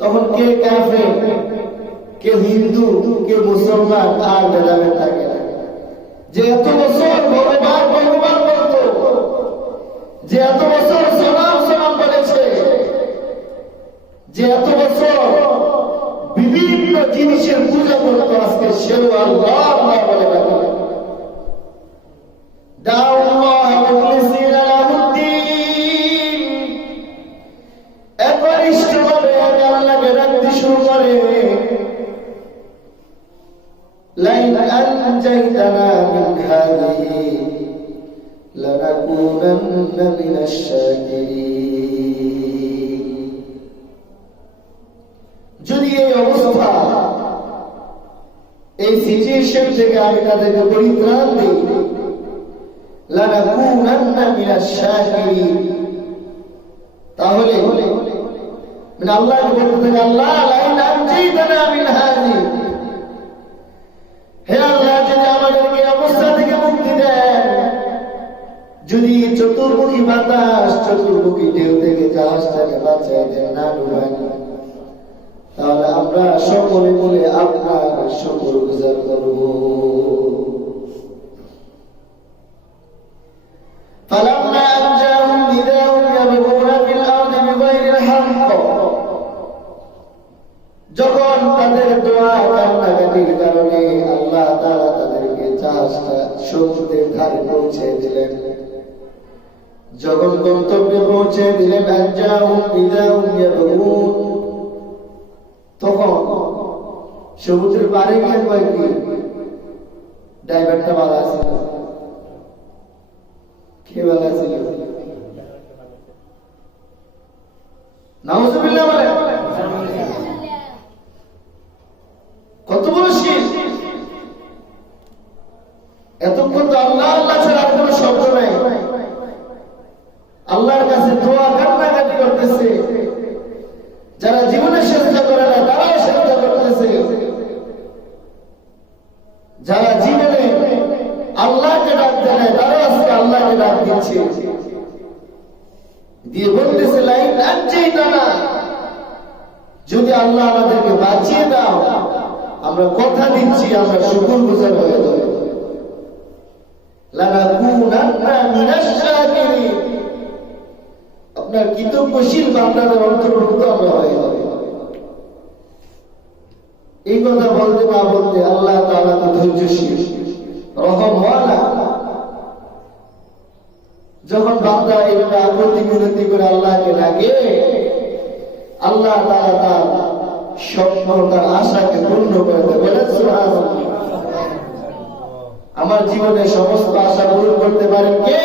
তখন কে কাফের, কে হিন্দু, কে মুসলমান আর ভেদাভেদ থাকে না। যে এত বছর ভগবান ভগবান বলতো, যে এত বছর সনাম সনাম বলেছে, যে এত বছর বিভিন্ন জিনিসের পূজা করতো, আজকে সেও আল্লাহ আল্লাহ বলে ডাকে। একনিষ্ঠভাবে আল্লাহকে ডাকতে শুরু করে। লাইন আনজাইতানা মিন হাযিহি লানাকুনান্না মিনাশ শাকিরিন। যদি এই অবস্থা, এই সিচুয়েশন থেকে আমি তাদেরকে পরিত্রাণ দিই, লানাকুনান্না মিনাশ শাকিরিন, তাহলে মানে আল্লাহকে বলতে থাকে, আল্লাহ লাইন আনজাইতানা মিন হাযিহি, হে আল্লাহ যদি আমাদেরকে অবস্থা থেকে মুক্তি দেন, যদি চতুর্মুখী বাতাস, চতুর্মুখী ঢেউ থেকে জাহাজটাকে বাঁচাই দেন, না ডুবাই, তাহলে আমরা সকলে বলে আপনার শুকর গুজার করব। فلما أنجاهم إذا هم يبغون في الأرض بغير الحق, যখন তাদের দোয়া কান্নাকাটির কারণে আল্লাহ তাআলা তাদেরকে জাহাজটা সমুদ্রের ধারে পৌঁছে দিলেন, যখন গন্তব্যে পৌঁছে দিলেন, আনজাহুম ইযা হুম ইয়াবগুন, তখন সমুদ্রের পাড়ে গিয়ে কয়েকটি ড্রাইভারটা ভালো আছে, কে ভালো আছে? নাউযুবিল্লাহ বলে কত বড় শির! এতক্ষণ তো আল্লাহ আল্লাহ ছাড়া আর কোনো শব্দ নাই, আল্লাহর কাছে দোয়া কান্নাকাটি করতেছে। যারা জীবনে চেষ্টা করে না তারাও চেষ্টা করতেছে, যারা জীবনে আল্লাহকে ডাক দেয় তারাও আজকে আল্লাহকে ডাক দিচ্ছে, দিয়ে বলতেছে লাইন আনজাইতানা, যদি আল্লাহ আমাদেরকে বাঁচিয়ে দাও, আমরা কথা দিচ্ছি আমরা শুকরগুজার হয়ে যাব, লানাকুনান্না মিনাশ শাকিরিন, আপনার কৃতজ্ঞশীল বান্দাদের অন্তর্ভুক্ত আমরা হয়ে যাব। এই কথা বলতে না বলতে আল্লাহ তাআলা তো ধৈর্যশীল, রহমওয়ালা। যখন বান্দা এইভাবে আকুতি মিনতি করে আল্লাহকে ডাকে, আল্লাহ তাআলা তার স্বপ্ন, তার আশাকে পূর্ণ করে দেয়। বলেন সুবহানাল্লাহ। আমার জীবনের সমস্ত আশা পূরণ করতে পারেন কে?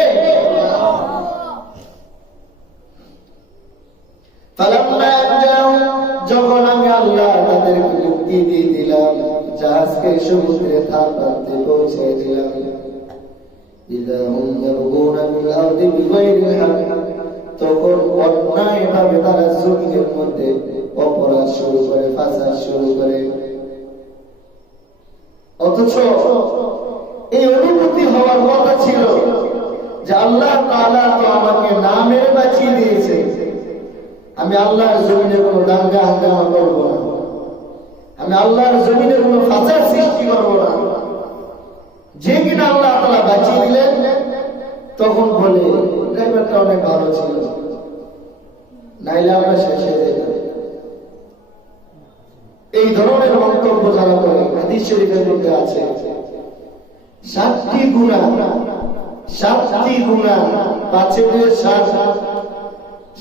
যখন আমি আল্লাহ তাদেরকে মুক্তি দিয়ে দিলাম, জাহাজকে সমুদ্রে ধার প্রান্তে পৌঁছে দিলাম, তখন অন্যায়ভাবে তারা জমিনের মধ্যে অপরাধ শুরু করে, ফাসাদ শুরু করে। অথচ এই অনুভূতি হওয়ার কথা ছিল যে আল্লাহ তাআলা তো আমাকে না মেরে বাঁচিয়ে দিয়েছে, আমি আল্লাহর জমিনে কোনো দাঙ্গা হাঙ্গামা করব না, আমি আল্লাহর জমিনে কোনো ফাসাদ সৃষ্টি করব না। যে কিনা আল্লাহ তাআলা বাঁচিয়ে দিলেন, তখন বলে ড্রাইভারটা অনেক ভালো ছিল, নাইলে আমরা শেষ হয়ে যেতাম। এই ধরনের মন্তব্য যারা করে, হাদিস শরীফের মধ্যে আছে 7টি গুনাহ, 7টি গুনাহ,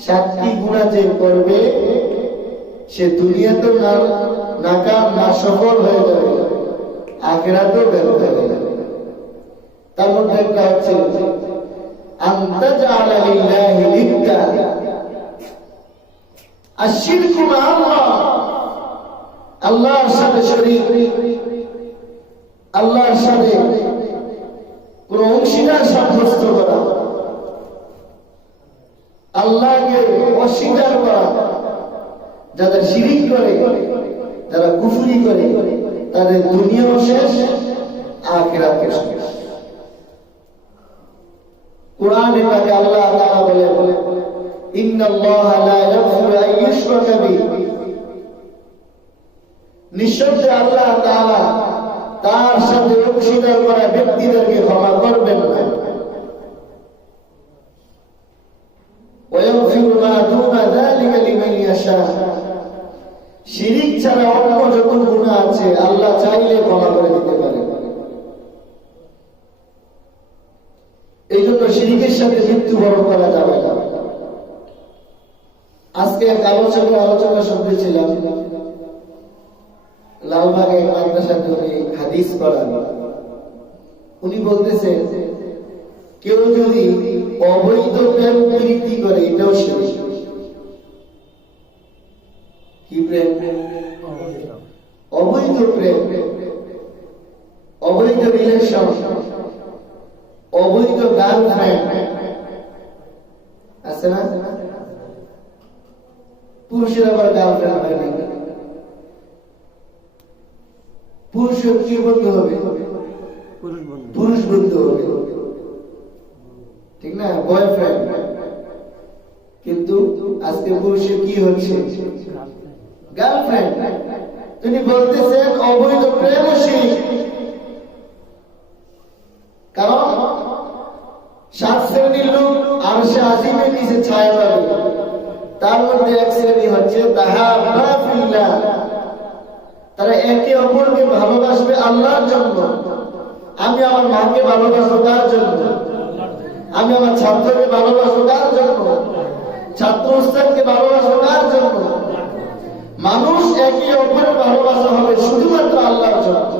7টি গুনাহ যে করবে সে দুনিয়াতে নাকাম না সফল হয়ে যাবে, আখিরাতেও ব্যর্থ হয়ে যাবে। তার মধ্যে একটা হচ্ছে আনতাজআলা লিল্লাহি নিদ্দা, আশরিকু মা'আল্লাহ, আল্লাহর সাথে শরীক, আল্লাহর সাথে কোন অংশীদার সাব্যস্ত করা, আল্লাহকে অস্বীকার করা। যারা শিরিক করে, যারা কুফরি করে, তাদের দুনিয়াও শেষ, আখিরাতও শেষ। কোরআনে পাকে আল্লাহ তাআলা বলে, ইন্নাল্লাহা লা ইয়াগফিরু আন ইউশরাকা বিহি আছে, আল্লাহ চাইলে ক্ষমা করে দিতে পারে। এই জন্য শিরকের সাথে মৃত্যুবরণ করা যাবে না। আজকে এক আলোচনা শুনতেছিলাম, লালবাগে মাদ্রাসাতে উনি হাদিস পড়ান। উনি বলতেছেন কেউ যদি অবৈধ প্রেম প্রীতি করে এটাও শিরক। কি প্রেম? অবৈধ প্রেম, অবৈধ রিলেশন, অবৈধ গার্লফ্রেন্ড আছে না? পুরুষের আবার গার্লফ্রেন্ড হয় না। পুরুষের কি বন্ধু হবে? পুরুষ বন্ধু হবে, ঠিক না? বয়ফ্রেন্ড। কিন্তু আজকে পুরুষের কি হচ্ছে? গার্লফ্রেন্ড। তিনি বলতেছেন অবৈধ প্রেম শিরক। কারণ 7 শ্রেণীর লোক আরশে আজিমের নিচে ছায়া পাবে, তার মধ্যে এক শ্রেণী হচ্ছে তাহাব্বা ফিল্লাহ। তারা একে অপরকে ভালোবাসবে আল্লাহর জন্য। আমি আমার মাকে ভালোবাসবো কার জন্য? আমি আমার ছাত্রকে ভালোবাসবো কার জন্য? ছাত্র উস্তাদকে ভালোবাসবো কার জন্য? মানুষ একে অপরের ভালোবাসা হবে শুধুমাত্র আল্লাহর জন্য।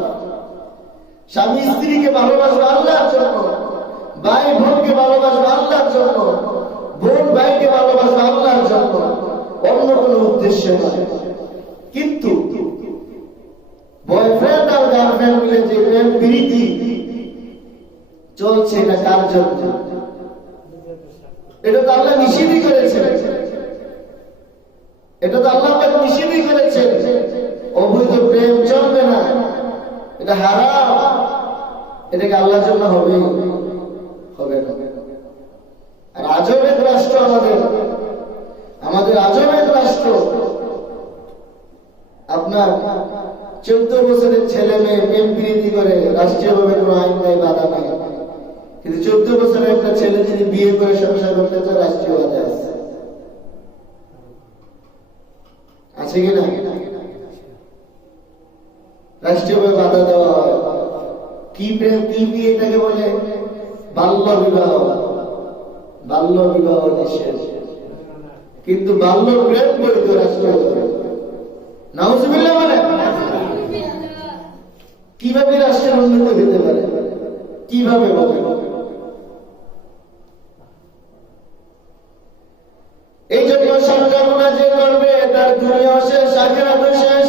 স্বামী স্ত্রীকে ভালোবাসবে আল্লাহর জন্য, ভাই বোনকে ভালোবাসবে আল্লাহর জন্য, বোন ভাইকে ভালোবাসবে আল্লাহর জন্য, অন্য কোনো উদ্দেশ্য নয়। কিন্তু বয়ফ্রেন্ড আর গার্লফ্রেন্ড মিলে যে প্রেম প্রীতি চলছে, এটা কার জন্য? এটা তো আল্লাহ নিষেধই করেছেন। এটা তো আল্লাহ পাক নিষেধই করেছেন। অবৈধ প্রেম চলবে না, এটা হারাম। এটাকে আল্লাহর জন্য হবে? হবে না। আর আজবের রাষ্ট্র আমাদের আজবের রাষ্ট্র। আপনার 14 বছরের ছেলে মেয়ে প্রেম প্রীতি করে, রাষ্ট্রীয়ভাবে কোনো আইন নাই, বাধা নাই। কিন্তু 14 বছরের একটা ছেলে যদি বিয়ে করে সংসার করতে চায়, রাষ্ট্রীয় বাধা আছে। আছে কিনা? রাষ্ট্রীয়ভাবে বাধা দেওয়া হয়। কি প্রেম, কি বিয়ে? এটাকে বলে বাল্য বিবাহ। বাল্য বিবাহ নিষেধ, কিন্তু বাল্য প্রেম বৈধ রাষ্ট্রীয়ভাবে। নাউজুবিল্লাহ বলে। কিভাবে রাষ্ট্রের উন্নতি হতে পারে? কিভাবে বলে? এই জন্য সরকার যে করবে তার দুনিয়া শেষ, আখিরাতও শেষ।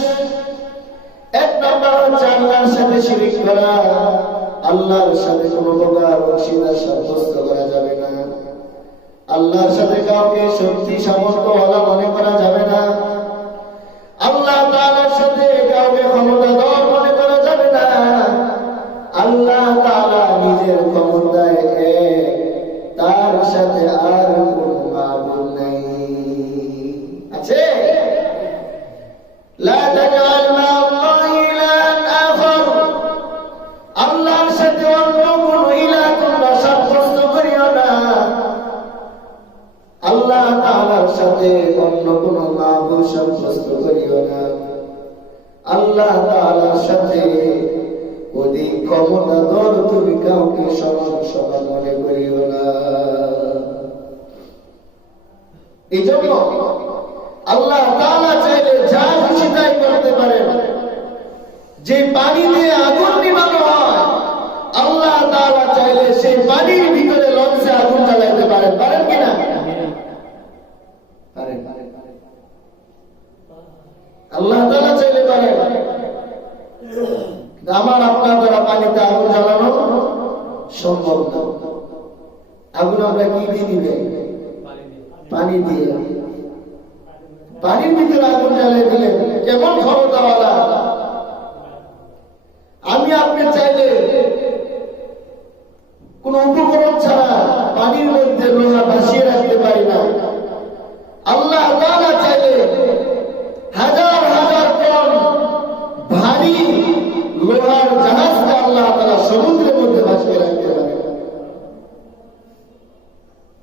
1 নম্বর হচ্ছে আল্লাহর সাথে শিরক করা। আল্লাহর সাথে কোনো প্রকার অংশীদার সাব্যস্ত করা যাবে না। আল্লাহর সাথে কাউকে শক্তি সামর্থ্য ওয়ালা মনে করা যাবে না। আল্লাহ তাআলার সাথে কাউকে ক্ষমতাধর মনে করা যাবে না। আল্লাহ তাআলা নিজের ক্ষমতায় এক, তার সাথে আর কোনো মাবুদ নাই। আছে? লা তাজআল মা'আল্লাহি ইলাহান আখার। আল্লাহর সাথে অন্য কোনো ইলাহ তোমরা সাব্যস্ত করিও না। আল্লাহ তাআলার সাথে অন্য কোনো মাবুদ সাব্যস্ত করিও না। আল্লাহ তাআলার সাথে অধিক ক্ষমতাধর তুমি কাউকে সমান সমান মনে করিও না। এই জন্য আল্লাহ তাআলা চাইলে যা খুশি তাই করতে পারেন। যে পানি দিয়ে আগুন নিভানো হয়, আল্লাহ তাআলা চাইলে সেই পানির ভিতরে লঞ্চে আগুন জ্বালাইতে পারেন। পারেন কিনা? পারেন। আল্লাহ তাআলা চাইলে পারেন। আমার আপনার দ্বারা পানিতে আগুন জ্বালানো সম্ভব না। আগুন আমরা কি দিয়ে দিবেন? পানি দিয়ে। পানির ভিতরে আগুন জ্বালিয়ে দিলেন, কেমন ক্ষমতাওয়ালা! আমি আপনি চাইলে কোন উপকরণ ছাড়া পানির মধ্যে লোহা ভাসিয়ে রাখতে পারি না। আল্লাহ তাআলা চাইলে হাজার হাজার টন ভারী লোহার জাহাজকে আল্লাহ তাআলা সমুদ্রের মধ্যে ভাসিয়ে রাখতে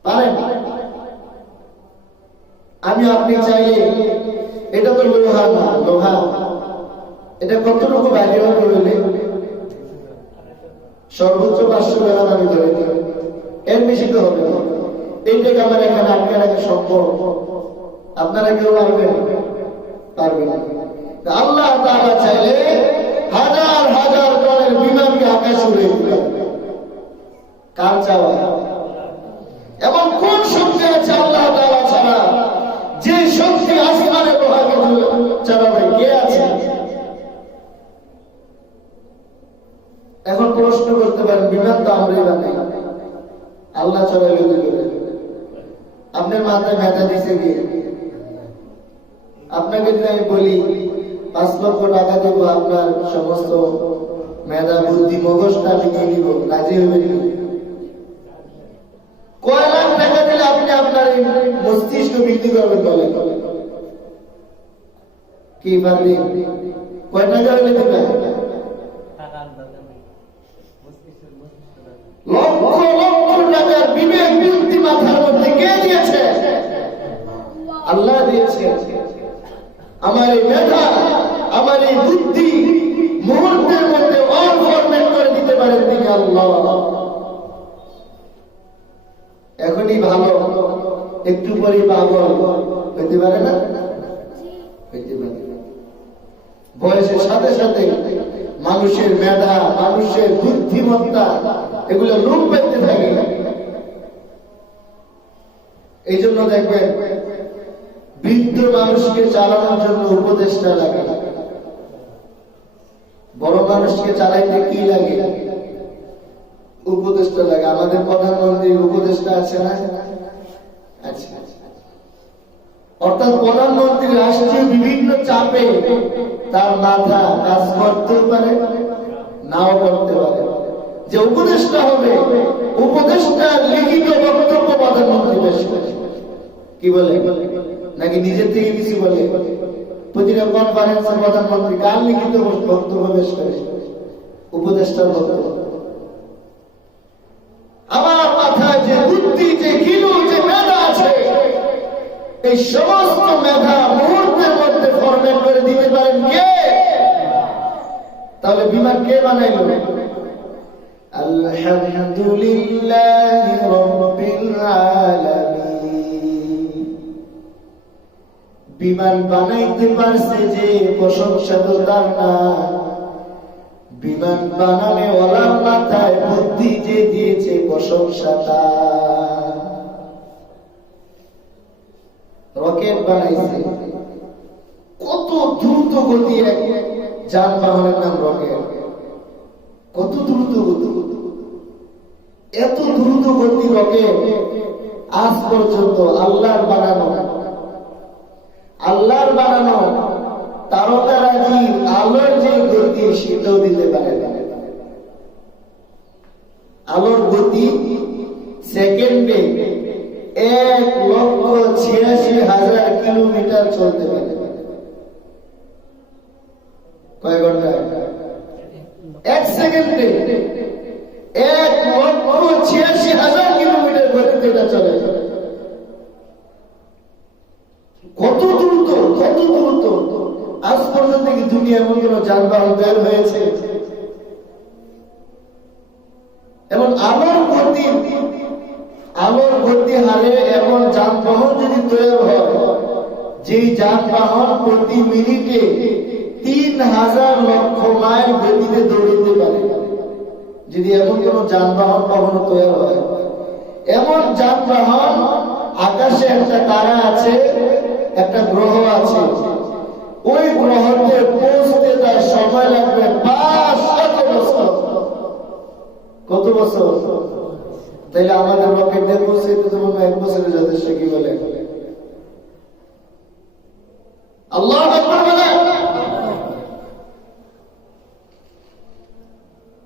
পারেন। আমি আপনি চাইলে, এটা তো লোহা না, লোহা এটা কতটুকু বাইরে করলে সর্বোচ্চ 500 টাকা দামি ধরে এর বেশি তো হবে না। এইটাকে আমার এখানে আটকে রাখা সম্ভব? আপনারা কেউ পারবেন? পারবেন না। আল্লাহ তাআলা চাইলে হাজার হাজার টনের বিমানকে আকাশে উড়িয়ে দিবেন। কার চাওয়া? এবং কোন শক্তি আছে আল্লাহ তাআলা ছাড়া? যে শক্তি আসমানে লোহাকে চালাবে, কে আছে? এখন প্রশ্ন করতে পারেন, বিমান তো আমরাই বানাই, আল্লাহ চালাইলে কি করে? আপনার মাথায় মেধা দিছে গিয়ে আপনাকে যদি আমি বলি 5 লক্ষ টাকা দেব, আপনার সমস্ত মেধা বুদ্ধি মগজটা আমি নিয়ে নিব, রাজি হবেন? কয় লাখ টাকা দিলে আপনি আপনার এই মস্তিষ্ক বৃদ্ধি করবেন? বলেন কি পারবেন? কয় টাকা হলে দেবেন? লক্ষ লক্ষ টাকার বিবেক বুদ্ধি মাথার মধ্যে কে দিয়েছে? আল্লাহ দিয়েছে। আমার এই মেধা, আমার এই বুদ্ধি মুহূর্তের মধ্যে অল ফরম্যাট করে দিতে পারেন তিনি আল্লাহ। এখনই ভালো, একটু পরে পাগল হইতে পারে না? হইতে পারে। বয়সের সাথে সাথে মানুষের মেধা, মানুষের বুদ্ধিমত্তা এগুলো লোপ পেতে থাকে। এই জন্য দেখবেন বৃদ্ধ মানুষকে চালানোর জন্য উপদেষ্টা লাগে, বড় মানুষকে চালাইতে কি লাগে? উপদেষ্টা লাগে। আমাদের প্রধানমন্ত্রীর উপদেষ্টা আছে না? আচ্ছা, অর্থাৎ প্রধানমন্ত্রী রাষ্ট্রীয় বিভিন্ন চাপে তার মাথা কাজ করতেও পারে, নাও করতে পারে। যে উপদেষ্টা হবে, উপদেষ্টা লিখিত বক্তব্য প্রধানমন্ত্রী পেশ করে, কি বলে? নাকি নিজের থেকে কিছু বলে? প্রতিটা কনফারেন্সে প্রধানমন্ত্রী কার লিখিত বক্তব্য পেশ করে? উপদেষ্টার বক্তব্য। আমার মাথায় যে বুদ্ধি, যে জ্ঞান, যে মেধা আছে, এই সমস্ত মেধা মুহূর্তের মধ্যে ফরম্যাট করে দিতে পারেন কে? তাহলে বিমান কে বানাইল? আলহামদুলিল্লাহি রাব্বিল আলামিন। বিমান বানাইতে পারছে যে, প্রশংসা তো তার না। বিমান বানানে ওলার মাথায় বুদ্ধি যে দিয়েছে, প্রশংসা তার। রকেট বানাইছে, কত দ্রুত গতি এক যানবাহনের নাম রকেট। কত দ্রুত গতি! এত দ্রুত গতি রকেট আজ পর্যন্ত আল্লাহর বানানো তারকারাজি আলোর যে গতি সেটাও দিতে পারে না। আলোর গতি সেকেন্ডে 1,86,000 কিলোমিটার চলতে পারে। কয় ঘন্টা? 1 সেকেন্ডে 1,86,000 কিলোমিটার গতিতে এটা চলে। কত দ্রুত, কত দ্রুত! আজ পর্যন্ত কি দুনিয়া এমন কোন যানবাহন বের হয়েছে? এবং আলোর গতি হারে এমন যানবাহন যদি তৈরি হয়, যেই যানবাহন প্রতি মিনিটে 3,000 লক্ষ মাইল গতিতে দৌড়িতে পারে, যদি এমন কোন যানবাহন কখনো তৈরি হয়, এমন যানবাহন আকাশে একটা তারা আছে, একটা গ্রহ আছে, ওই গ্রহতে পৌঁছতে তার সময় লাগবে 500 বছর। কত বছর? তাইলে আমাদের রকেট দিয়ে পৌঁছে তো 1 বছরে যথেষ্ট। কি বলে? আল্লাহু আকবার বলে।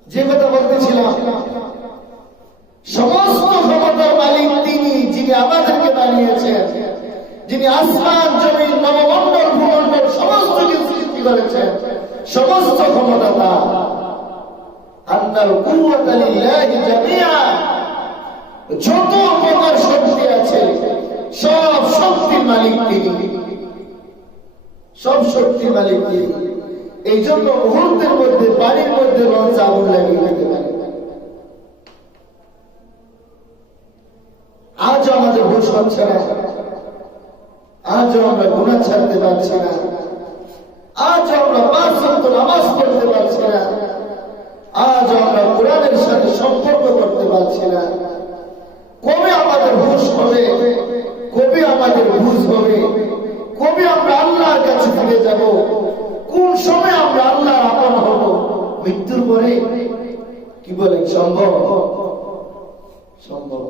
যে কথা বলতেছিলাম, সমস্ত ক্ষমতার মালিক তিনি, যিনি আমাদেরকে বানিয়েছেন, যিনি আসমান জমিন নবমণ্ডল ভূমণ্ডল সমস্ত কিছু সৃষ্টি করেছেন, সমস্ত ক্ষমতা তার। আন্নাল কুওয়াতা লিল্লাহি জামিআ। যত প্রকার শক্তি আছে সব শক্তির মালিক তিনি, সব শক্তির মালিক তিনি। এই জন্য মুহূর্তের মধ্যে বাড়ির মধ্যে লঞ্চ আগুন লাগিয়ে দিতে পারে। আজও আমাদের হুঁশ হচ্ছে না, আজও আমরা গুনাহ ছাড়তে পারছি না, আজও আমরা 5 ওয়াক্ত নামাজ পড়তে পারছি না, আজও আমরা কোরআনের সাথে সম্পর্ক করতে পারছি না। কবে আমাদের হুঁশ হবে, কবে আমাদের বুঝ হবে, কবে আমরা আল্লাহর কাছে ফিরে যাব, কোন সময় আমরা আল্লাহর আপন হব? মৃত্যুর পরে? কি বলেন, সম্ভব? সম্ভব।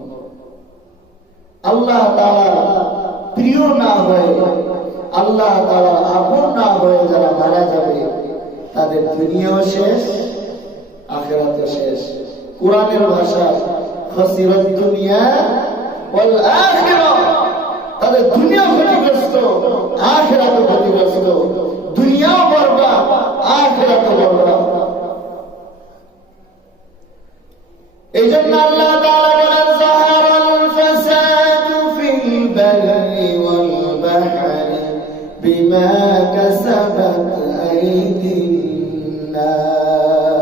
আল্লাহ তাআলা প্রিয় না হয়ে, আল্লাহ তাআলা আপন না হয়ে যারা মারা যাবে তাদের দুনিয়াও শেষ, আখিরাতও শেষ। কোরআনের ভাষা খাসিরাত দুনিয়া ওয়াল আখিরাহ, তাদের দুনিয়া ক্ষতিগ্রস্ত, আখিরাতও ক্ষতিগ্রস্ত। দুনিয়াও বরবাদ, আখিরাতও বরবাদ। এই জন্য আল্লাহ তাআলা বলেন যাহারাল ফাসাদু ফিল বাররি ওয়াল বাহরি বিমা কাসাবাত আইদিন নাস।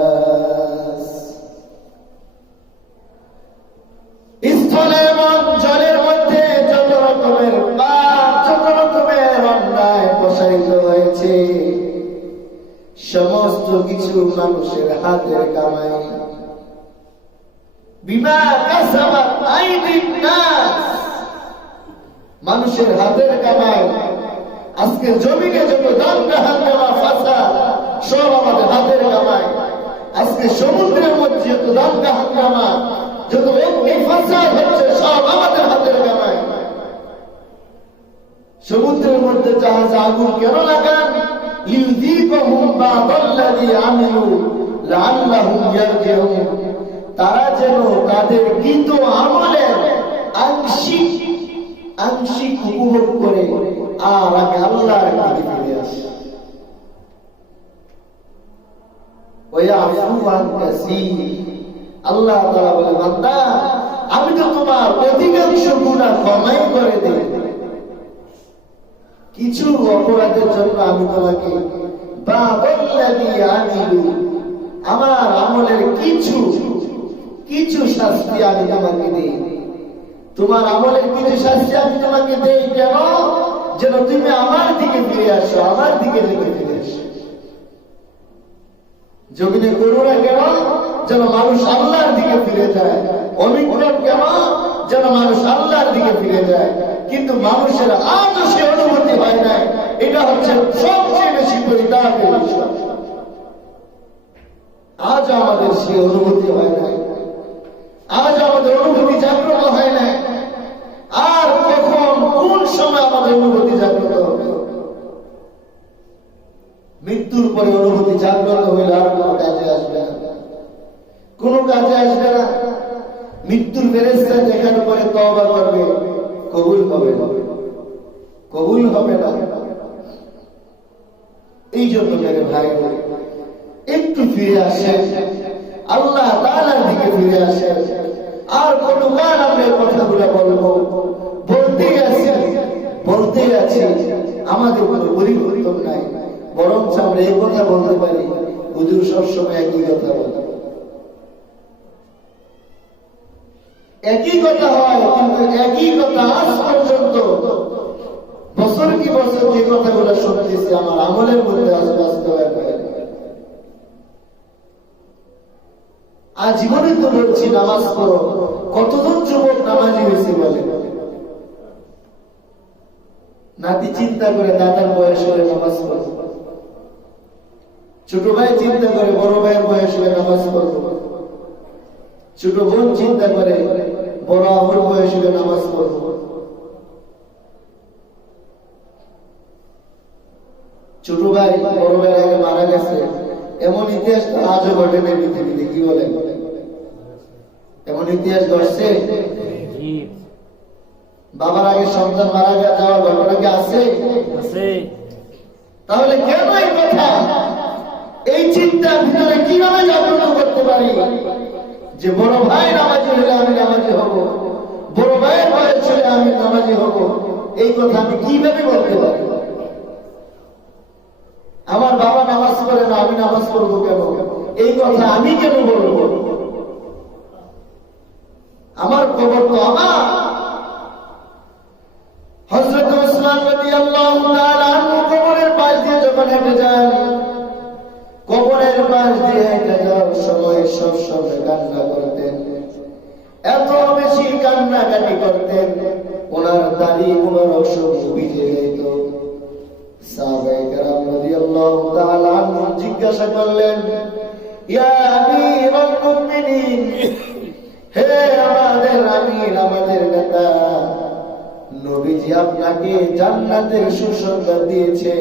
স্থলে এবং জলের মধ্যে যত রকমের পাপ, যত রকমের অন্যায় প্রসারিত হয়েছে, সমস্ত কিছু মানুষের হাতের কামাই। বিমা কাসাবাত আইদিন নাস, মানুষের হাতের কামাই। আজকে জমিনে যত দাঙ্গা হাঙ্গামা ফাসাদ সব আমাদের হাতের কামাই। আজকে সমুদ্রের মধ্যে যত দাঙ্গা হাঙ্গামা, যত অগ্নি ফাসাদ হচ্ছে সব আমাদের হাতের কামাই। সমুদ্রের মধ্যে জাহাজে আগুন কেন লাগান? লিউযীকাহুম বা'দাল্লাযী আমিলু লাআল্লাহুম ইয়ারজিউন, তারা যেন তাদের কৃত আমলের আংশিক উপভোগ করে আর আমি আল্লাহর কাছে ফিরে আসি। ওয়ায়াফু আন কাসীর, আল্লাহ তাআলা বলে, বান্দা আমি তো তোমার অধিকাংশ গুনাহ ক্ষমাই করে দেই, কিছু অপরাধের জন্য আমি তোমাকে বা'দাল্লাযী আমিলু, আমার আমলের কিছু শাস্তি আমি তোমাকে দেই। তোমার আমলের কিছু শাস্তি আমি তোমাকে দেই কেন? যেন তুমি আমার দিকে ফিরে আসো, আমার দিকে ফিরে আসো। জমিনে করুণা কেন? যেন মানুষ আল্লাহর দিকে ফিরে যায়। অনুগ্রহ কেন? যেন মানুষ আল্লাহর দিকে ফিরে যায়। কিন্তু মানুষের আজও সে অনুভূতি হয় নাই। এটা হচ্ছে সবচেয়ে বেশি পরিতাপের বিষয়। আজ আমাদের সে অনুভূতি হয় নাই, আজ আমাদের অনুভূতি জাগ্রত হয় নাই। আর কখন, কোন সময় আমাদের অনুভূতি জাগ্রত হবে? মৃত্যুর পরে অনুভূতি জাগ্রত হইলে আর কোনো কাজে আসবে না, কোনো কাজে আসবে না। মৃত্যুর ফেরেশতা দেখার পরে তওবা করবে, কবুল হবে না, কবুল হবে না। এই জন্য মেরে ভাই, একটু ফিরে আসেন, আল্লাহ তাআলার দিকে ফিরে আসেন। আর কতবার আমরা কথাগুলো বলবো, বলতেই আছি, আমাদের কোনো পরিবর্তন নাই। বরং আমরা এই কথা বলতে পারি, হুজুর সবসময় একই কথা বলে, একই কথা হয়, কিন্তু একই কথা আজ পর্যন্ত বছর কি বছর যে কথাগুলো শুনতেছি আমার আমলের মধ্যে আজ বাস্তবায়ন হয়। আজীবনই তো বলছি নামাজ পড়ো, কতজন যুবক নামাজি হয়েছে বলে? নাতি চিন্তা করে দাদার বয়স হলে নামাজ পড়ো, ছোট ভাই চিন্তা করে বড় ভাইয়ের বয়স হলে নামাজ পড়বো, ছোট বোন চিন্তা করে বড় আপুর বয়স হলে নামাজ পড়বো। ছোট ভাই বড় ভাইয়ের আগে মারা গেছে, এমন ইতিহাস তো আজও ঘটে নেই পৃথিবীতে। কি বলেন? এমন ইতিহাস ঘটছে? বাবার আগে সন্তান মারা যাওয়ার ঘটনা কি আছে? তাহলে কেন এই কথা, এই চিন্তা ভিতরে কিভাবে জাগ্রত করতে পারি যে বড় ভাই নামাজি হলে আমি নামাজি হব, বড় ভাইয়ের বয়স হলে আমি নামাজি হব? এই কথা আমি কিভাবে বলতে পারি? আমার বাবা নামাজ পড়ে করবো কেন, এই কথা আমি কেন বলবো? আমার কবর তো আমার। হযরত উসমান রাদিয়াল্লাহু তাআলা আনহু কবরের পাশ দিয়ে যখন হেঁটে যান, কবরের পাশ দিয়ে হেঁটে যাওয়ার সময় সব সময় কান্না করতেন। এত বেশি কান্নাকাটি করতেন, ওনার দাড়ি মোবারক সব ভিজে যেত। সাহাবায়ে কেরাম রাদিয়াল্লাহু তাআলা আনহু জিজ্ঞাসা করলেন, ইয়া আমিরুল মুমিনিন, হে আমাদের আমির, আমাদের নেতা, নবীজি আপনাকে জান্নাতের সুসংবাদ দিয়েছে,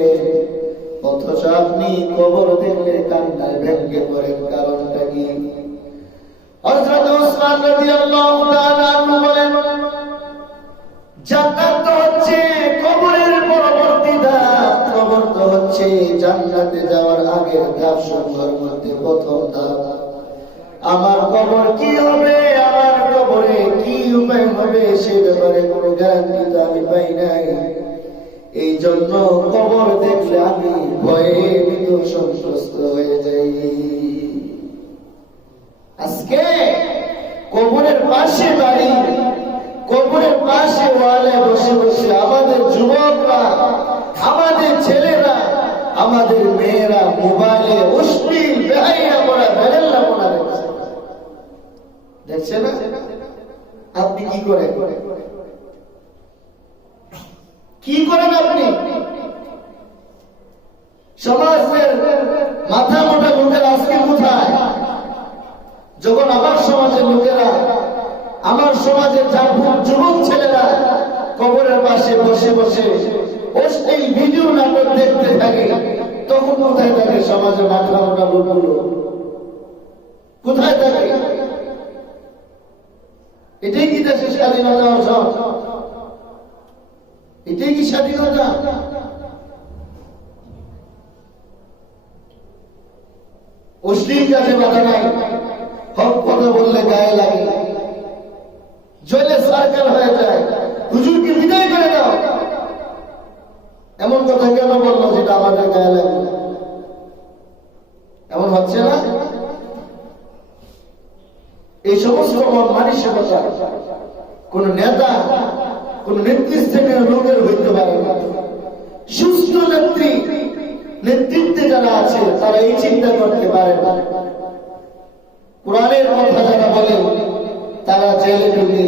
অথচ আপনি কবর দেখলে কান্নায় ভেঙে পড়েন, কারণটা কি? হযরত উসমান রাদিয়াল্লাহু তাআলা আনহু বলেন, জান্নাত তো হচ্ছে কবরের পরবর্তী ধাপ, কবর তো হচ্ছে জান্নাতে যাওয়ার আগের ধাপ সমূহের মধ্যে প্রথম ধাপ। আমার কবর কি হবে, আমার কবরে কি উপায় হবে, সে ব্যাপারে কোনো গ্যারান্টি তো আমি পাই নাই। এই জন্য কবর দেখলে আমি ভয়ে ভীত সন্ত্রস্ত হয়ে যাই। আজকে কবরের পাশে বাড়ি, কবরের পাশে ওয়ালে বসে বসে আমাদের যুবকরা, আমাদের ছেলেরা, আমাদের মেয়েরা মোবাইলে অশ্লীল বেহাইয়া পড়া, বেরেল্লা পড়া দেখছে। দেখছে না? আপনি কি করেন? কি করেন আপনি? সমাজের মাথা মোটা লোকেরা আজকে কোথায়? যখন আমার সমাজের লোকেরা, আমার সমাজের যুবক ছেলেরা কবরের পাশে বসে বসে অশ্লীল ভিডিও নাটক দেখতে থাকে, তখন কোথায় থাকে সমাজের মাথা মোটা লোকগুলো? কোথায় থাকে? এটাই কি দেশের স্বাধীনতা অর্জন? এটাই কি স্বাধীনতা? অশ্লীল কাজে বাধা নাই, হক কথা বললে গায়ে লাগে, জলে সার্কেল হয়ে যায়, হুজুরকে বিদায় করে দাও, এমন কথা কেন বললো যেটা আমাদের গায়ে লাগে? এমন হচ্ছে না? এই সমস্ত মানসিকতা কোন নেতা, কোন নেতৃস্থানীয় লোকের হইতে পারে না। সুস্থ নেতৃত্বে যারা আছে তারা এই চিন্তা করতে পারে না। কোরআনের কথা যারা বলে তারা জেলে ঢুকে,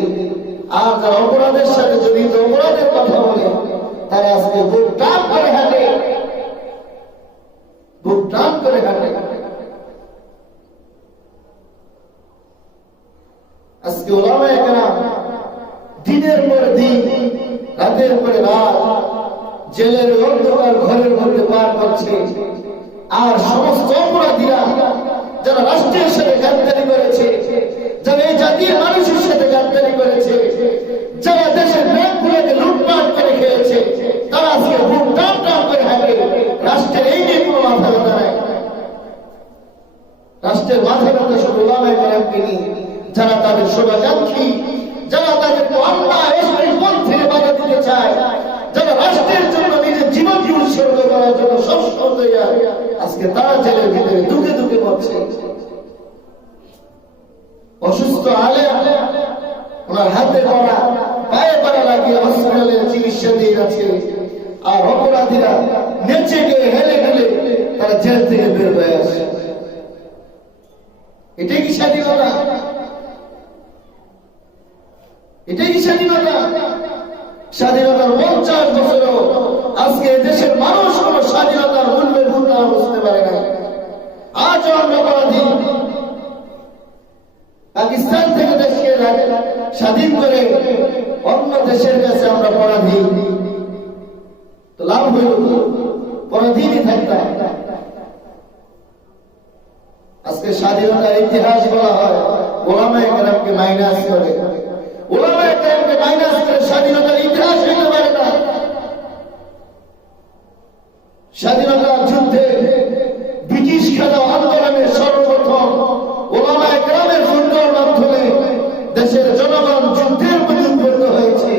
আর যারা অপরাধের সাথে জড়িত, অপরাধের কথা বলে, তারা আজকে বুক টান করে হাঁটে, বুক টান করে হাঁটে। আজকে ওলামায়ে কেরাম দিনের পর দিন, রাতের পরে রাত জেলের অন্ধকার ঘরের মধ্যে পার করছে, আর সমস্ত অপরাধীরা যারা রাষ্ট্রের সাথে গাদ্দারি করেছে, যারা এই জাতির মানুষের সাথে গাদ্দারি করেছে, যারা দেশের ব্যাংকগুলোকে লুটপাট করে খেয়েছে, তারা আজকে বুক টান টান করে হাঁটে। রাষ্ট্রের এই নিয়ে কোনো মাথা ব্যথা নাই। রাষ্ট্রের মাথা ব্যথা শুধু ওলামায়ে কেরামকে নিয়ে, যারা তাদের শুভাকাঙ্ক্ষী, যারা তাদেরকে অন্যায় পথ থেকে বাধা দিতে চায়, যারা রাষ্ট্রের জন্য নিজের জীবনকে উৎসর্গ করার জন্য সবসময় তৈরি, আজকে তারা জেলের ভিতরে দুঃখে দুঃখে পড়ছে। অসুস্থ আলেম ওনার হাতে পড়া, পায়ে পড়া লাগিয়ে হসপিটালে চিকিৎসা দিয়ে যাচ্ছে, আর অপরাধীরা নেচে গিয়ে হেলে গেলে তারা জেল থেকে বের হয়ে আসে। এটাই কি স্বাধীনতা? এটাই কি স্বাধীনতা? স্বাধীনতার 50 বছরও আজকে দেশের মানুষ কোন স্বাধীনতার মূল্যের মূল্য বুঝতে পারে না। আজও আমরা অপরাধী। পাকিস্তান থেকে দেশকে স্বাধীন করে অন্য দেশের কাছে আমরা অপরাধী, তো লাভ হইল কি? পরাধীনই থাকতাম। আজকে স্বাধীনতার ইতিহাস বলা হয়, ওলামায়ে কেরামকে মাইনাস করে, ওলামায়ে কেরামকে মাইনাস করে স্বাধীনতার ইতিহাস হইতে পারে না। স্বাধীনতার যুদ্ধে ব্রিটিশ খেলা আন্দোলনের সর্বপ্রথম ওলামায়ে কেরামের যুদ্ধের মাধ্যমে দেশের জনগণ যুদ্ধের প্রতি উদ্বুদ্ধ হয়েছে।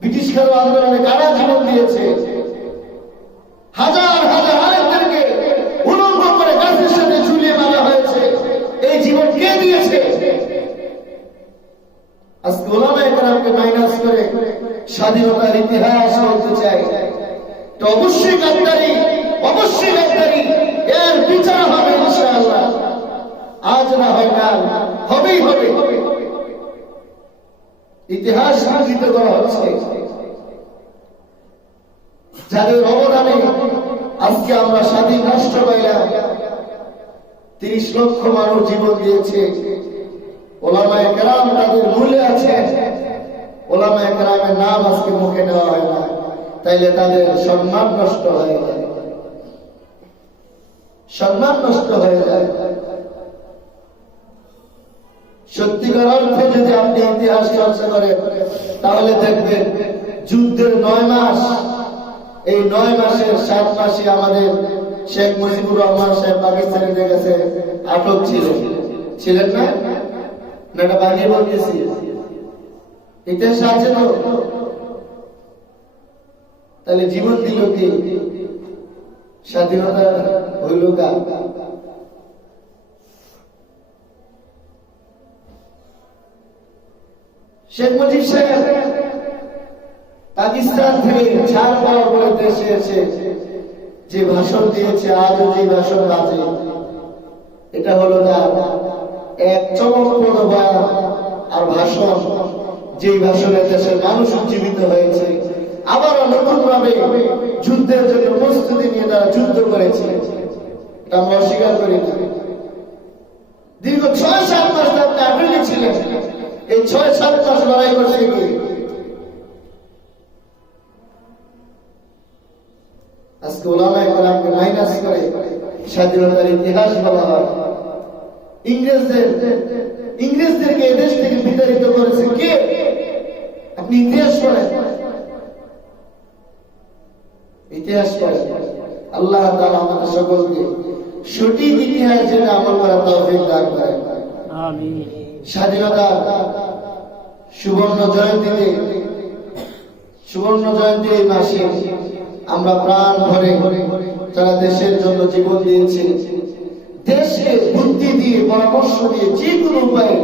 ব্রিটিশ খেলা আন্দোলনে কারা জীবন দিয়েছে? হাজার হাজার আলেমদেরকে স্বাধীনতার ইতিহাস বলতে চাই, তো অবশ্যই গাদ্দারি, অবশ্যই গাদ্দারি, এর বিচার হবে ইনশাআল্লাহ। আজ না হয় কাল হবেই হবে। ইতিহাস লিখিত করা হচ্ছে, যাদের অবদানে আজকে আমরা স্বাধীন রাষ্ট্র পাইলাম। 30 লক্ষ মানুষ জীবন দিয়েছে। ওলামায়ে কেরাম তাদের মূল্যে আছে। ওলামায়ে কেরামের নাম আজকে মুখে নেওয়া হয় না, তাইলে তাদের সম্মান নষ্ট হয়ে যায়, সম্মান নষ্ট হয়ে যায়। সত্যিকার অর্থে যদি আপনি ইতিহাস চর্চা করেন তাহলে দেখবেন যুদ্ধের 9 মাস, এই 9 মাসের 7 মাসে আমাদের শেখ মুজিবুর রহমান সাহেব পাকিস্তানের কাছে আটক ছিলেন না? এটা বানিয়ে বলতেছি, ইতিহাস আছে তো। তাহলে জীবন দিল কি? স্বাধীনতা হইল গা? শেখ মুজিব সাহেব পাকিস্তান থেকে ছাড় পাওয়ার পরে দেশে এসে যে ভাষণ দিয়েছে, আজও যে ভাষণ বাজে, এটা হলো তার এক চমকপ্রদ বয়ান আর ভাষণ, যেই ভাষণে দেশের মানুষ উজ্জীবিত হয়েছে। আবারও নতুন ভাবে যুদ্ধের জন্য প্রস্তুতি নিয়ে তারা যুদ্ধ করেছে, এটা আমরা অস্বীকার করি না। দীর্ঘ 6-7 মাস আপনি আটকে ছিলেন, এই 6-7 মাস লড়াই করছে কি? আজকে ওলামায়ে কেরামকে মাইনাস করে স্বাধীনতার ইতিহাস বলা হয়। ইংরেজদেরকে এদেশ থেকে বিতাড়িত করেছে কে? আপনি ইতিহাস পড়েন, ইতিহাস পড়েন। আল্লাহ তাআলা আমাদের সকলকে সঠিক ইতিহাস জেনে আমল করার তৌফিক দান করেন। আমিন। স্বাধীনতা সুবর্ণ জয়ন্তীতে, সুবর্ণ জয়ন্তী এই মাসে আমরা প্রাণ ভরে যারা দেশের জন্য জীবন দিয়েছে, দেশকে বুদ্ধি দিয়ে, পরামর্শ দিয়ে, যে কোনো উপায়ে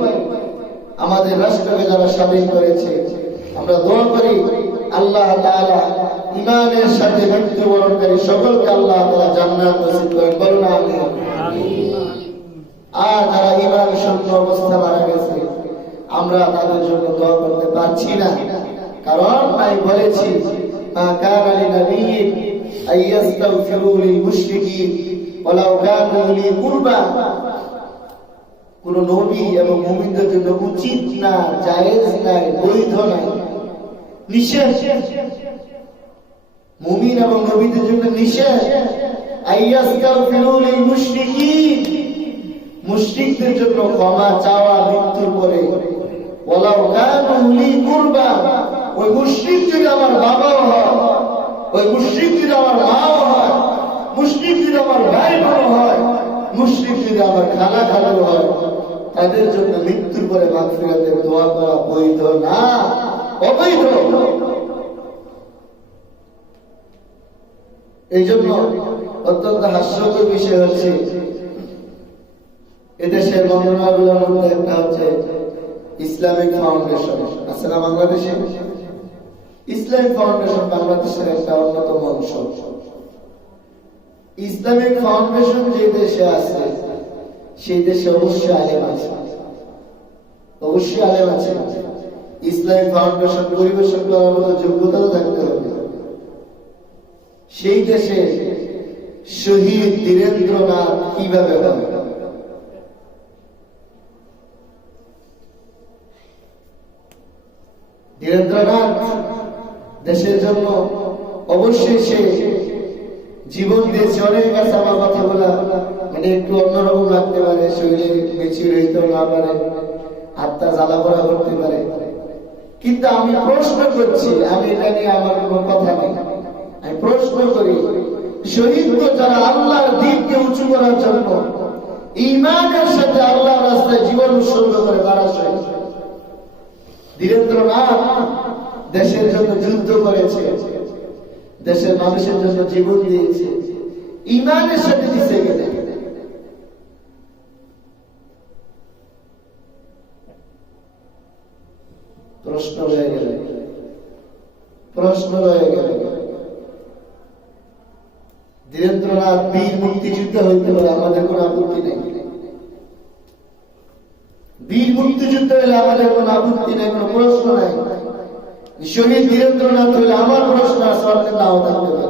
আমাদের রাষ্ট্রকে যারা স্বাধীন করেছে, আমরা দোয়া করি আল্লাহ তাআলা ঈমানের সাথে মৃত্যুবরণকারী সকলকে আল্লাহ তাআলা জান্নাত নসিব করেন। বলুন আমিন। আর যারা ঈমান শূন্য অবস্থা মারা গেছে, আমরা তাদের জন্য দোয়া করতে পারছি না, কারণ আমি বলেছি মা কানা লিনাবিয়্যিন আইয়াস্তাগফিরু লিল মুশরিকিন ওয়ালাউ কানু উলি কুরবা। কোন নবী এবং মুমিনদের জন্য উচিত না, জায়েজ নাই, বৈধ নাই, নিষেধ। মুমিন এবং নবীদের জন্য নিষেধ আইয়াস্তাগফিরু লিল মুশরিকিন, মুশরিকদের জন্য ক্ষমা চাওয়া মৃত্যুর পরে। ওয়ালাউ কানু উলি কুরবা, ওই মুশরিক যদি আমার বাবাও হয়, ওই মুশরিক যদি আমার মাও হয়, মুশরিক যদি আমার ভাই বোন হয়, মুশরিক যদি আমার খালা খালু হয়, তাদের জন্য মৃত্যুর পরে মাগফিরাতের দোয়া করা বৈধ না, অবৈধ। এই জন্য অত্যন্ত হাস্যকর বিষয় হচ্ছে এদেশের মন্ত্রণালয়গুলোর মধ্যে একটা হচ্ছে ইসলামিক ফাউন্ডেশন আছে না বাংলাদেশে? ইসলামিক ফাউন্ডেশন বাংলাদেশের একটা অন্যতম অংশ। ইসলামিক ফাউন্ডেশন যে দেশে আছে সেই দেশে অবশ্যই আলেম আছে, অবশ্যই আলেম আছে। ইসলামিক ফাউন্ডেশন পরিবেশন করার মতো যোগ্যতাও থাকতে হবে। সেই দেশে শহীদ ধীরেন্দ্রনাথ কিভাবে হবে? ধীরেন্দ্রনাথ দেশের জন্য অবশ্যই সে জীবন দিয়েছে। অনেক আছে আমার কথা বলা মানে একটু অন্যরকম লাগতে পারে, শরীরে মেচিউর হইতেও না পারে, আত্মা জ্বালাপোড়া করতে পারে, কিন্তু আমি প্রশ্ন করছি, আমি এটা নিয়ে আমার কোনো কথা নেই, আমি প্রশ্ন করি শহীদ তো যারা আল্লাহর দ্বীনকে উঁচু করার জন্য ঈমানের সাথে আল্লাহর রাস্তায় জীবন উৎসর্গ করে তারা শহীদ। ধীরেন্দ্রনাথ দেশের জন্য যুদ্ধ করেছে, দেশের মানুষের জন্য জীবন দিয়েছে, ঈমানের সাথে দিতে গেলে। প্রশ্ন হয়ে গেল প্রশ্ন রয়ে গেল। ধীরেন্দ্রনাথ বীর মুক্তিযোদ্ধা হইতে পারে, আমাদের কোনো আপত্তি নেই। বীর মুক্তিযুদ্ধ হলে আমাদের কোনো আপত্তি নেই, কোনো প্রশ্ন নাই। শহীদ ধীরেন্দ্রনাথ হইলে আমার প্রশ্ন আছে, নাও থাকতে পারে।